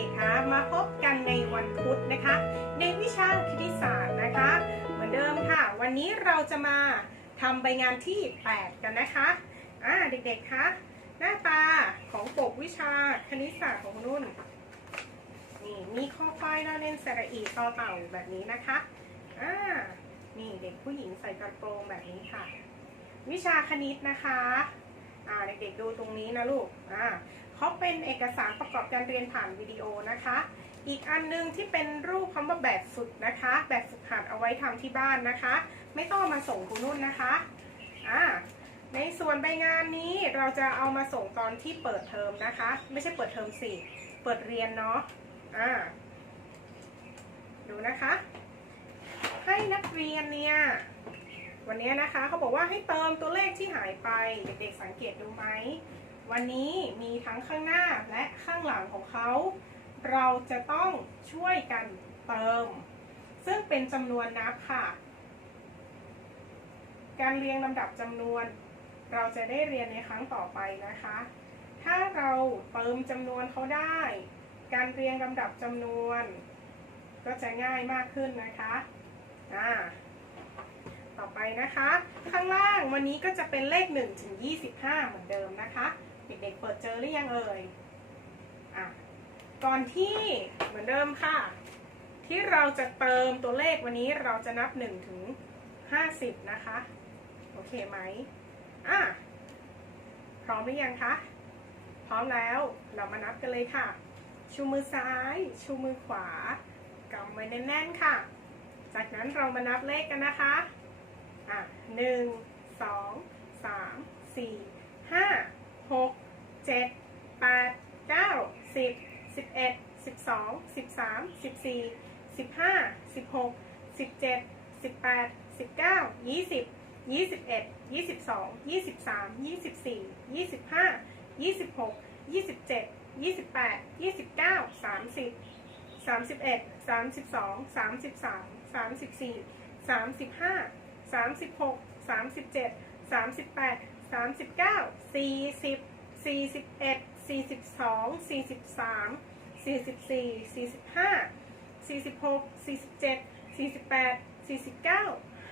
ด็กคะ มาพบกันในวันพุธนะคะ ในวิชาคณิตศาสตร์นะคะ เหมือนเดิมค่ะ วันนี้เราจะมาทำใบงานที่ 8 กันนะคะอ่าเด็กๆคะหน้าตาของปกวิชาคณิตศาสตร์ของนุ่นนี่มีข้อควายนอเน้นสระอีต่อเต่าแบบนี้นะคะอ่านี่เด็กผู้หญิงใส่กระโปรงแบบนี้ค่ะ วิชาคณิตนะคะอ่าเด็กๆดูตรงนี้นะลูกอ่า เขาเป็นเอกสารประกอบการเรียนผ่านวิดีโอนะคะ อีกอันหนึงที่เป็นรูปคำว่าแบบฝึกนะคะ แบบฝึกหัดเอาไว้ทำที่บ้านนะคะ ไม่ต้องมาส่งคุณนุ่นนะคะอ่าในส่วนใบงานนี้เราจะเอามาส่งตอนที่เปิดเทอมนะคะ ไม่ใช่เปิดเทอมสิเปิดเรียนเนาะอ่าดูนะคะ ให้นักเรียนเนี่ยวันนี้นะคะเขาบอกว่าให้เติมตัวเลขที่หายไปเด็กๆสังเกตดูไหม วันนี้มีทั้งข้างหน้าและข้างหลังของเขา เราจะต้องช่วยกันเติม ซึ่งเป็นจำนวนนับค่ะ การเรียงลำดับจำนวน เราจะได้เรียนในครั้งต่อไปนะคะ ถ้าเราเติมจำนวนเขาได้ การเรียงลำดับจำนวน ก็จะง่ายมากขึ้นนะคะอ่าต่อไปนะคะ ข้างล่างวันนี้ก็จะเป็นเลข 1 ถึง 25 เหมือนเดิมนะคะ เด็กๆเปิดเจอหรือยังเอ่ยอะก่อนที่เหมือนเดิมค่ะ ที่เราจะเติมตัวเลขวันนี้เราจะนับ1ถึง50 นะคะ โอเคไหมอะพร้อมหรือยังคะพร้อมแล้วเรามานับกันเลยค่ะ ชูมือซ้าย ชูมือขวากำไว้แน่นๆค่ะ จากนั้นเรามานับเลขกันนะคะอะหนึ่งสองสามสี่ห้า หกเจ็ดแปดเก้าสิบสิบเอ็ดสิบสองสิบสามสิบสี่สิบห้าสิบหกสิบเจ็ดสิบแปดสิบเก้ายี่สิบยี่สิบเอ็ดยี่สิบสองยี่สิบสามยี่สิบสี่ยี่สิบห้ายี่สิบหกยี่สิบเจ็ดยี่สิบแปดยี่สิบเก้าสามสิบสามสิบเอ็ดสามสิบสองสามสิบสามสามสิบสี่สามสิบห้าสามสิบหกสามสิบเจ็ดสามสิบแปด สามสิบเก้าสี่สิบสี่สิบเอ็ดสี่สิบสองสี่สิบสามสี่สิบสี่สี่สิบห้าสี่สิบหกสี่สิบเจ็ดสี่สิบแปดสี่สิบเก้า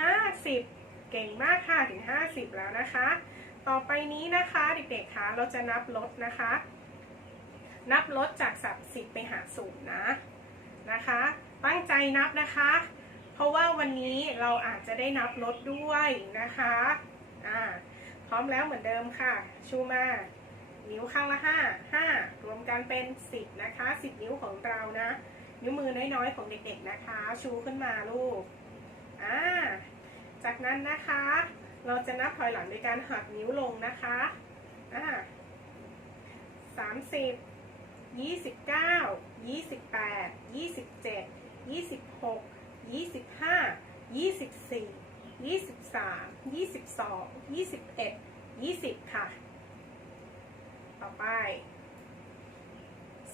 ห้าสิบเก่งมากค่ะถึงห้าสิบแล้วนะคะ ต่อไปนี้นะคะเด็กๆคะเราจะนับลดนะคะ นับลดจากสับสิบไปหาศูนย์นะนะคะ ตั้งใจนับนะคะ เพราะว่าวันนี้เราอาจจะได้นับลดด้วยนะคะอ่า พร้อมแล้วเหมือนเดิมค่ะ ชูมา นิ้วข้างละห้าห้ารวมกันเป็นสิบนะคะสิบนิ้วของเรานะ นิ้วมือน้อยๆของเด็กๆนะคะ ชูขึ้นมาลูกอ่าจากนั้นนะคะ เราจะนับถอยหลังโดยการหักนิ้วลงนะคะอ่าสามสิบยี่สิบเก้ายี่สิบแปดยี่สิบเจ็ดยี่สิบหกยี่สิบห้ายี่สิบสี่ 23 22 21 20 ค่ะ ต่อไป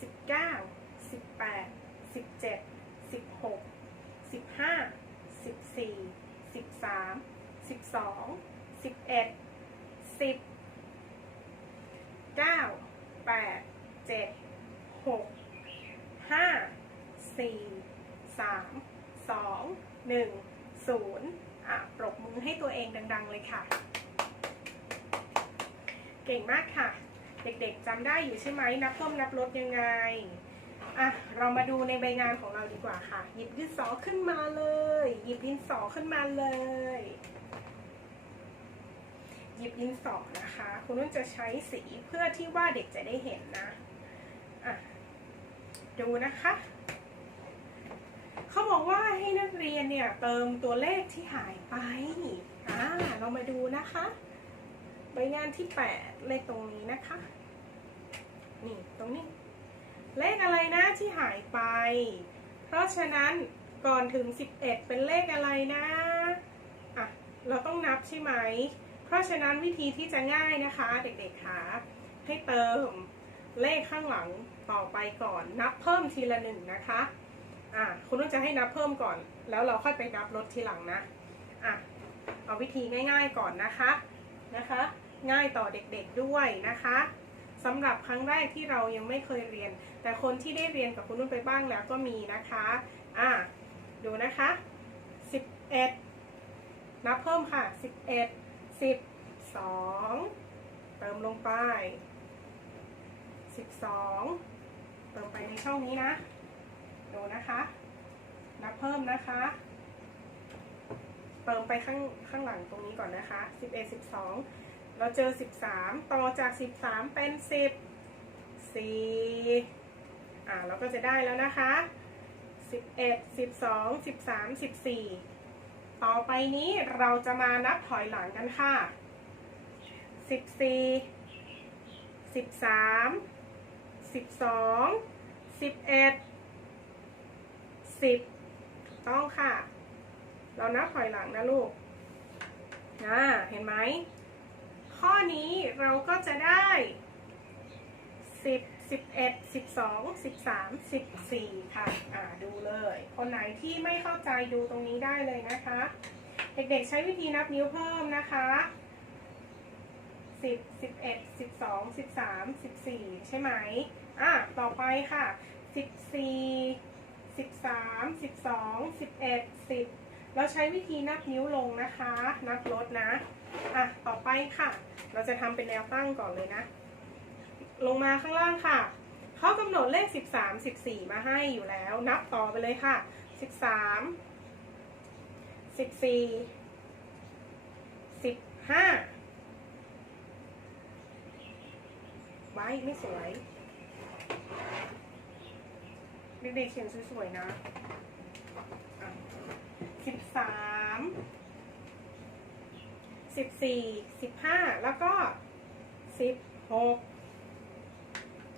19 18 17 16 15 14 13 12 11 10 9 8 7 6 5 4 3 2 1 0 อะปรบมือให้ตัวเองดัง ๆ เลยค่ะ เก่งมากค่ะ เด็กๆจำได้อยู่ใช่ไหมนับเพิ่มนับลดยังไงอะเรามาดูในใบงานของเราดีกว่าค่ะ หยิบดินสอขึ้นมาเลย หยิบดินสอขึ้นมาเลย หยิบดินสอนะคะ คุณนุ่นจะใช้สีเพื่อที่ว่าเด็กจะได้เห็นนะอะดูนะคะ เขาบอกว่าให้นัก เนี่ยเติมตัวเลขที่หายไปอ่าเรามาดูนะคะ ใบงานที่ 8 เลขตรงนี้นะคะ นี่ตรงนี้ เลขอะไรนะที่หายไป เพราะฉะนั้นก่อนถึง 11 เป็นเลขอะไรนะอะเราต้องนับใช่ไหม เพราะฉะนั้นวิธีที่จะง่ายนะคะ เด็กๆคะให้เติมเลขข้างหลังต่อไปก่อน นับเพิ่มทีละหนึ่งนะคะ อะคุณต้องจะให้นับเพิ่มก่อน แล้วเราค่อยไปนับลดทีหลังนะอะเอาวิธีง่าย ๆก่อนนะคะนะคะ ง่ายต่อเด็กๆด้วยนะคะสำหรับครั้งแรกที่เรายังไม่เคยเรียน แต่คนที่ได้เรียนกับคุณนุ่นไปบ้างแล้วก็มีนะคะอะดูนะคะ 11 นับเพิ่มค่ะ 11 12 เติมลงไป 12 เติมไปในช่องนี้นะ ดูนะคะ นับเพิ่มนะคะ เติมไปข้างข้างหลังตรงนี้ก่อนนะคะ 11 12 เราเจอ 13 ต่อจาก 13 เป็น 10 4อ่าเราก็จะได้แล้วนะคะ 11 12 13 14 ต่อไปนี้เราจะมานับถอยหลังกันค่ะ 14 13 12 11 10ถูกต้องค่ะ เรานับถอยหลังนะลูกนะเห็นไหม ข้อนี้เราก็จะได้10 11 12 13 14ค่ะ อ่าดูเลย คนไหนที่ไม่เข้าใจดูตรงนี้ได้เลยนะคะ เด็กๆใช้วิธีนับนิ้วเพิ่มนะคะ10 11 12 13 14ใช่ไหมอะต่อไปค่ะ14 13 12 11 10 เราใช้วิธีนับนิ้วลงนะคะ นับลดนะ อะ ต่อไปค่ะ เราจะทำเป็นแนวตั้งก่อนเลยนะ ลงมาข้างล่างค่ะ เขากำหนดเลข 13 14 มาให้อยู่แล้ว นับต่อไปเลยค่ะ 13 14 15 ไว้ไม่สวย เด็กๆเขียนสวยๆนะสิบสามสิบสี่สิบห้าแล้วก็สิบหก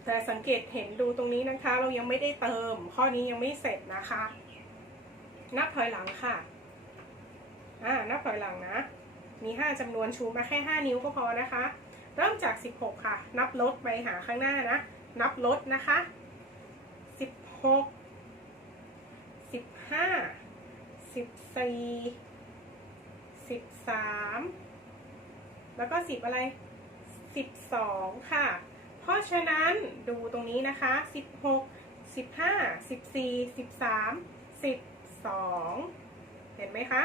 แต่สังเกตเห็นดูตรงนี้นะคะ เรายังไม่ได้เติม ข้อนี้ยังไม่เสร็จนะคะ นับถอยหลังค่ะ อ่า นับถอยหลังนะ มีห้าจำนวนชูมาแค่ห้านิ้วก็พอนะคะ เริ่มจาก16ค่ะ นับลดไปหาข้างหน้านะ นับลดนะคะ 16 15 14 13แล้วก็10อะไร12ค่ะ เพราะฉะนั้นดูตรงนี้นะคะ16 15 14 13 12เห็นไหมคะ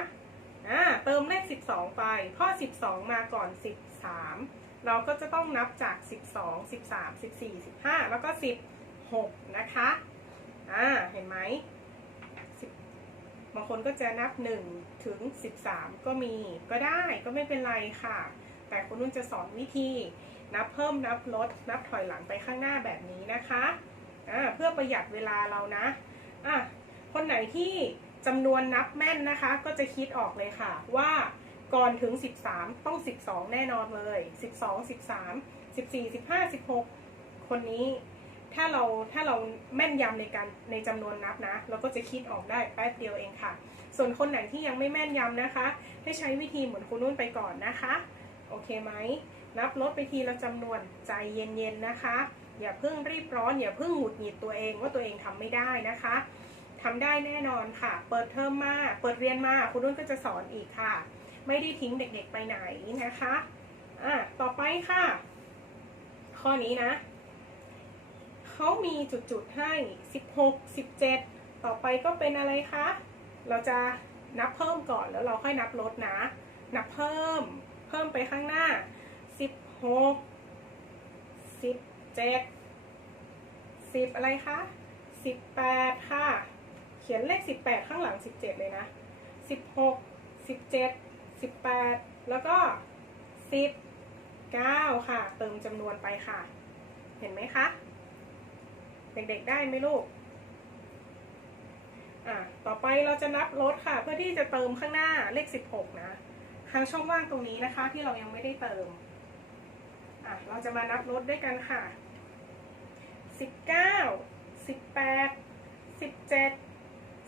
อ่าเติมเลข12ไป เพราะ12มาก่อน13เราก็จะต้องนับจาก 12 13 14 15 แล้วก็ 16 นะคะ อ่า เห็นไหมบางคนก็จะนับ 1 ถึง 13 ก็มีก็ได้ก็ไม่เป็นไรค่ะ แต่คุณนุ่นจะสอนวิธีนับเพิ่มนับลด นับถอยหลังไปข้างหน้าแบบนี้นะคะอ่าเพื่อประหยัดเวลาเรานะอะคนไหนที่จำนวนนับแม่นนะคะ ก็จะคิดออกเลยค่ะ ว่าก่อนถึง 13 ต้อง 12 แน่นอนเลย 12 13 14 15 16 คนนี้ ถ้าเราถ้าเราแม่นยำในการในจำนวนนับนะ เราก็จะคิดออกได้แป๊บเดียวเองค่ะ ส่วนคนไหนที่ยังไม่แม่นยำนะคะ ให้ใช้วิธีเหมือนคุณนุ่นไปก่อนนะคะ โอเคไหมนับลดไปทีละจำนวนใจเย็นๆนะคะ อย่าเพิ่งรีบร้อน อย่าเพิ่งหงุดหงิดตัวเองว่าตัวเองทำไม่ได้นะคะทำได้แน่นอนค่ะ เปิดเทอมมา เปิดเรียนมา คุณนุ่นก็จะสอนอีกค่ะ ไม่ได้ทิ้งเด็กๆไปไหนนะคะ อะ ต่อไปค่ะ ข้อนี้นะ เขามีจุดๆให้ 16 17 ต่อไปก็เป็นอะไรคะ เราจะนับเพิ่มก่อนแล้วเราค่อยนับลดนะ นับเพิ่ม เพิ่มไปข้างหน้า 16 17 10 อะไรคะ 18 ค่ะ เขียนเลข 18 ข้างหลัง 17 เลยนะ 16 17 18 แล้วก็19ค่ะ เติมจำนวนไปค่ะ เห็นไหมคะ เด็กๆได้ไหมลูก อะ ต่อไปเราจะนับลดค่ะ เพื่อที่จะเติมข้างหน้าเลข 16 นะทางช่องว่างตรงนี้นะคะ ที่เรายังไม่ได้เติม อะ เราจะมานับลดด้วยกันค่ะ 19 18 17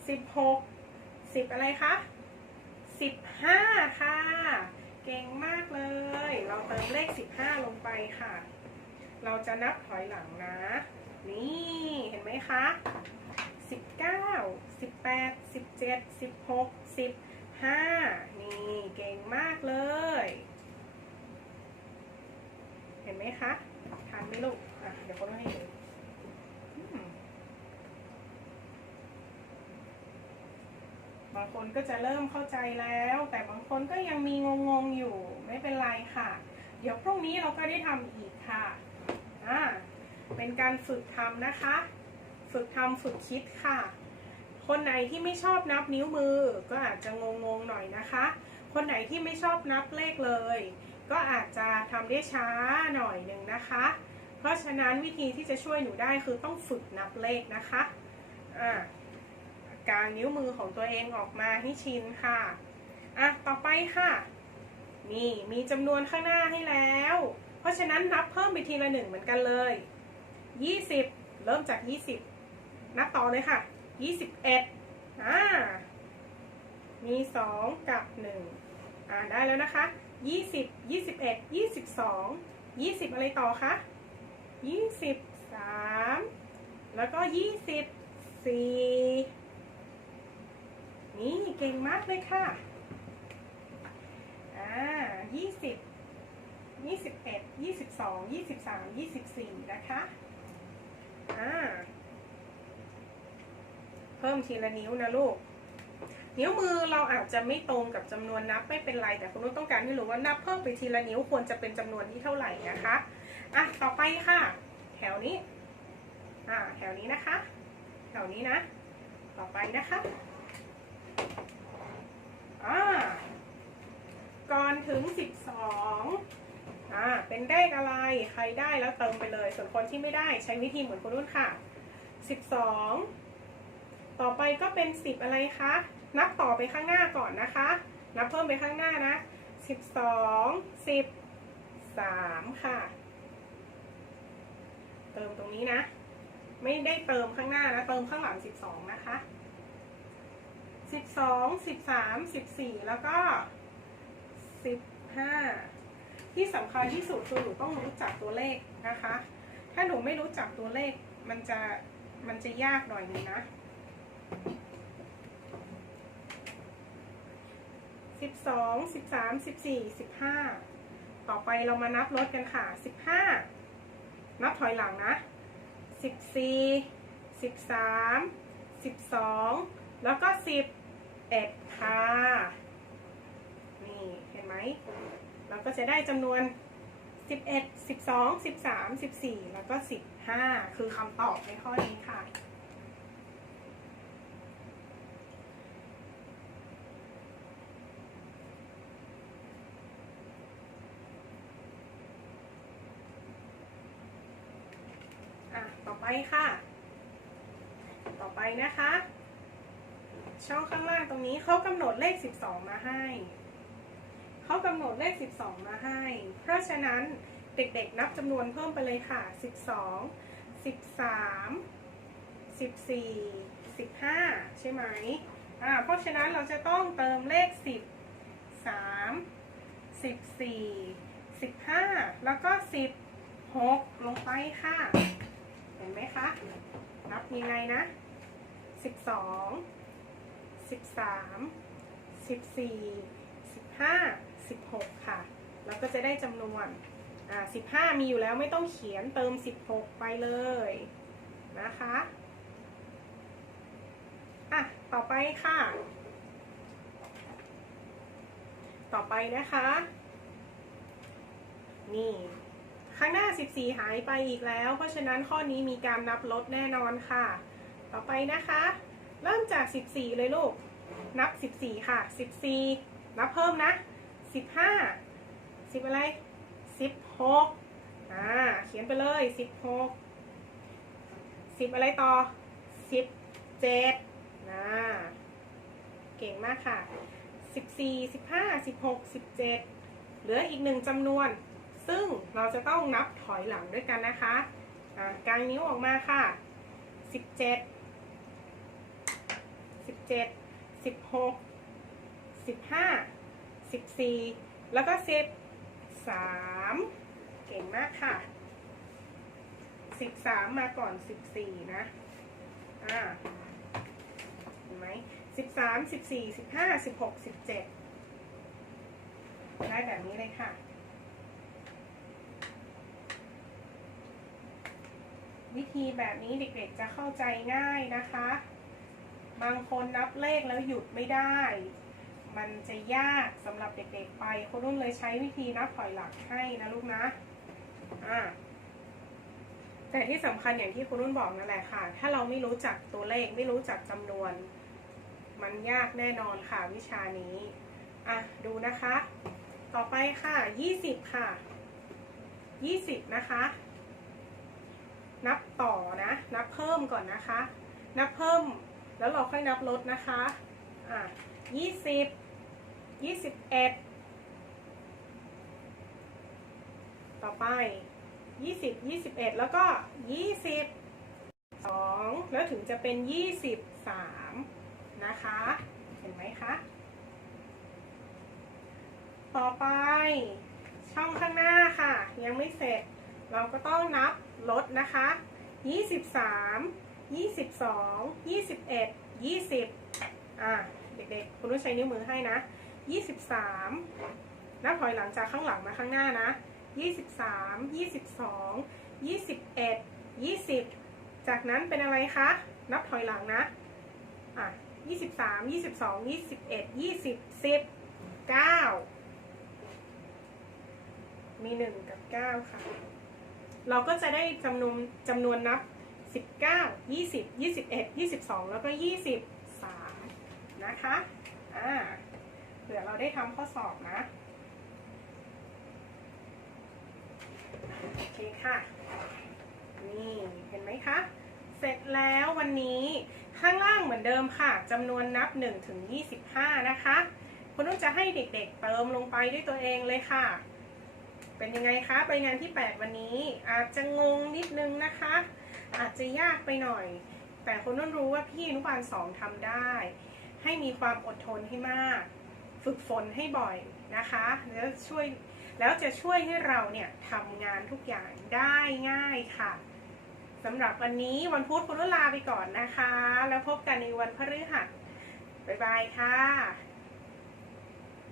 16 10 อะไรคะ 15 ค่ะ เก่งมากเลย เราเติมเลข 15 ลงไปค่ะ เราจะนับถอยหลังนะ นไหมคะ 19 18 17 16 15 นี่เก่งมากเลย เห็นไหมคะททันไหมลูกอะเดี๋ยวคนให้ดูบางคนก็จะเริ่มเข้าใจแล้ว แต่บางคนก็ยังมีงงๆอยู่ไม่เป็นไรค่ะ เดี๋ยวพรุ่งนี้เราก็ได้ทำอีกค่ะอ่าเป็นการฝึกทำนะคะ ฝึกทำฝึกคิดค่ะ คนไหนที่ไม่ชอบนับนิ้วมือ ก็อาจจะงงๆหน่อยนะคะ คนไหนที่ไม่ชอบนับเลขเลย ก็อาจจะทำได้ช้าหน่อยหนึ่งนะคะ เพราะฉะนั้นวิธีที่จะช่วยหนูได้คือต้องฝึกนับเลขนะคะอ่ากางนิ้วมือของตัวเองออกมาให้ชินค่ะอะต่อไปค่ะนี่มีจำนวนข้างหน้าให้แล้ว เพราะฉะนั้นนับเพิ่มไปทีละหนึ่งเหมือนกันเลย 20 เริ่มจาก 20 นับต่อเลยค่ะยี่สิบเอ็ดอ่ามีสองกับหนึ่งอ่าได้แล้วนะคะยี่สิบยี่สิบเอ็ดยี่สิบสองยี่สิบอะไรต่อคะยี่สิบสามแล้วก็ยี่สิบสี่นี่เก่งมากเลยค่ะอ่ายี่สิบยี่สิบเอ็ดยี่สิบสองยี่สิบสามยี่สิบสี่นะคะอ่า เพิ่มทีละนิ้วนะลูก นิ้วมือเราอาจจะไม่ตรงกับจำนวนนับไม่เป็นไร แต่คุณนุชต้องการให้รู้ว่านับเพิ่มไปทีละนิ้วควรจะเป็นจำนวนที่เท่าไหร่นะคะอะต่อไปค่ะ แถวนี้อ่าแถวนี้นะคะ แถวนี้นะ ต่อไปนะคะอ่าก่อนถึงสิบสองอ่าเป็นเลขอะไรใครได้แล้วเติมไปเลย ส่วนคนที่ไม่ได้ใช้วิธีเหมือนคนรุ่นค่ะสิบสอง ต่อไปก็เป็นสิบอะไรคะ นับต่อไปข้างหน้าก่อนนะคะ นับเพิ่มไปข้างหน้านะสิบสองสิบสามค่ะ เติมตรงนี้นะ ไม่ได้เติมข้างหน้านะ เติมข้างหลังสิบสองนะคะสิบสองสิบสามสิบสี่แล้วก็สิบห้าที่สำคัญที่สุดคือหนูต้องรู้จักตัวเลขนะคะ ถ้าหนูไม่รู้จักตัวเลขมันจะมันจะยากหน่อยนึงนะ สิบสองสิบสามสิบสี่สิบห้าต่อไปเรามานับลดกันค่ะสิบห้านับถอยหลังนะสิบสี่สิบสามสิบสองแล้วก็สิบเอ็ดค่ะนี่เห็นไหมเราก็จะได้จำนวน11 12 13 14แล้วก็15คือคำตอบในข้อนี้ค่ะ อะ ต่อไป ค่ะ ต่อไปนะคะ ช่องข้างล่างตรงนี้เขากำหนดเลข 12 มาให้เขากำหนดเลข 12 มาให้ เพราะฉะนั้นเด็กๆนับจำนวนเพิ่มไปเลยค่ะ 12 13 14 15 ใช่ไหมอ่าเพราะฉะนั้นเราจะต้องเติมเลข 10 3 14 15 แล้วก็ 16 ลงไปค่ะ เห็นไหมคะ นับยังไงนะ12 13 14 15 16ค่ะ แล้วก็จะได้จำนวนอ่า15มีอยู่แล้วไม่ต้องเขียนเติม16ไปเลยนะคะอะต่อไปค่ะ ต่อไปนะคะ นี่ ข้างหน้า 14 หายไปอีกแล้ว เพราะฉะนั้นข้อนี้มีการนับลดแน่นอนค่ะ ต่อไปนะคะ เริ่มจาก 14 เลยลูก นับ 14 ค่ะ 14 นับเพิ่มนะ 15 10 อะไร 16อ่าเขียนไปเลย 16 10 อะไรต่อ 17อ่าเก่งมากค่ะ 14 15 16 17 เหลืออีกหนึ่งจำนวน ซึ่งเราจะต้องนับถอยหลังด้วยกันนะคะอ่ากางนิ้วออกมาค่ะ 17 17 16 15 14 แล้วก็13เก่งมากค่ะ 13 มาก่อน 14 นะ อ่า เห็นไหม13 14 15 16 17 ได้แบบนี้เลยค่ะ วิธีแบบนี้เด็กๆจะเข้าใจง่ายนะคะ บางคนนับเลขแล้วหยุดไม่ได้ มันจะยากสำหรับเด็กๆไปคุณนุ่นเลยใช้วิธีนับถอยหลังให้นะลูกนะอ่าแต่ที่สำคัญอย่างที่คุณนุ่นบอกนั่นแหละค่ะ ถ้าเราไม่รู้จักตัวเลขไม่รู้จักจำนวน มันยากแน่นอนค่ะวิชานี้ อะ ดูนะคะ ต่อไปค่ะ 20 ค่ะ 20 นะคะ นับต่อนะ นับเพิ่มก่อนนะคะ นับเพิ่มแล้วเราค่อยนับลดนะคะ อะ20 21ต่อไป20 21แล้วก็20 2แล้วถึงจะเป็น23นะคะ เห็นไหมคะ ต่อไปช่องข้างหน้าค่ะ ยังไม่เสร็จ เราก็ต้องนับ ลดนะคะ 23 22 21 20 อะเด็กๆ คุณต้องใช้นิ้วมือให้นะ 23 นับถอยหลังจากข้างหลังมาข้างหน้านะ 23 22 21 20 จากนั้นเป็นอะไรคะ นับถอยหลังนะ อะ23 22 21 20 10 9 มี 1 กับ 9 ค่ะ เราก็จะได้จำนวนจำนวนนับ 19 20 21 22 แล้วก็ 23 นะคะอ่าเผื่อเราได้ทำข้อสอบนะ โอเคค่ะ นี่เห็นไหมคะ เสร็จแล้ววันนี้ข้างล่างเหมือนเดิมค่ะจำนวนนับ 1 ถึง 25 นะคะคุณนุ่นจะให้เด็กๆเติมลงไปด้วยตัวเองเลยค่ะ เป็นยังไงคะไปงานที่ 8 วันนี้ อาจจะงงนิดนึงนะคะ อาจจะยากไปหน่อย แต่คุณนุ่นรู้ว่าพี่อนุบาลสองทำได้ ให้มีความอดทนให้มาก ฝึกฝนให้บ่อยนะคะ แล้วช่วยแล้วจะช่วยให้เราเนี่ยทำงานทุกอย่างได้ง่ายค่ะสำหรับวันนี้วันพุธคุณลาไปก่อนนะคะ แล้วพบกันในวันพฤหัสบ๊ายบายค่ะ